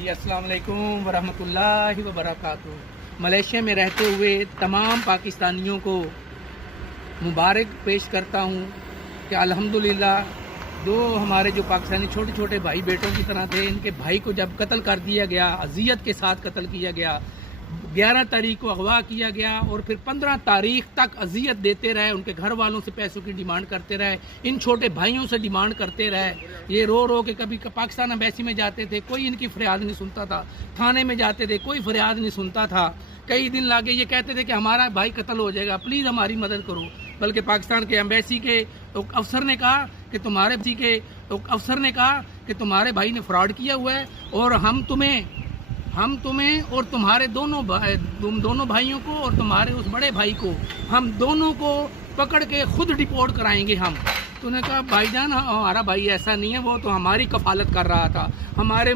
جی السلام علیکم ورحمۃ اللہ وبرکاتہ۔ ملیشیا میں رہتے ہوئے تمام پاکستانیوں کو مبارک پیش کرتا ہوں کہ الحمدللہ دو ہمارے جو پاکستانی چھوٹے چھوٹے بھائی بیٹوں کی طرح تھے، ان کے بھائی کو جب قتل کر دیا گیا، اذیت کے ساتھ قتل کیا گیا، 11 تاریخ کو اغوا کیا گیا اور پھر 15 تاریخ تک اذیت دیتے رہے، ان کے گھر والوں سے پیسوں کی ڈیمانڈ کرتے رہے، ان چھوٹے بھائیوں سے ڈیمانڈ کرتے رہے، یہ رو رو کے کبھی پاکستان ایمبیسی میں جاتے تھے، کوئی ان کی فریاد نہیں سنتا تھا، تھانے میں جاتے تھے، کوئی فریاد نہیں سنتا تھا، کئی دن لاگے یہ کہتے تھے کہ ہمارا بھائی قتل ہو جائے گا، پلیز ہماری مدد کرو، بلکہ پاکستان کے ایمبیسی کے افسر نے کہا کہ تمہارے بھائی نے فراڈ کیا ہوا ہے اور ہم تمہیں اور تمہارے دونوں بھائیوں کو اور تمہارے اس بڑے بھائی کو ہم دونوں کو پکڑ کے خود ڈپورٹ کرائیں گے ہم۔ تو نے کہا بھائی جان ہمارا بھائی ایسا نہیں ہے، وہ تو ہماری کفالت کر رہا تھا، ہمارے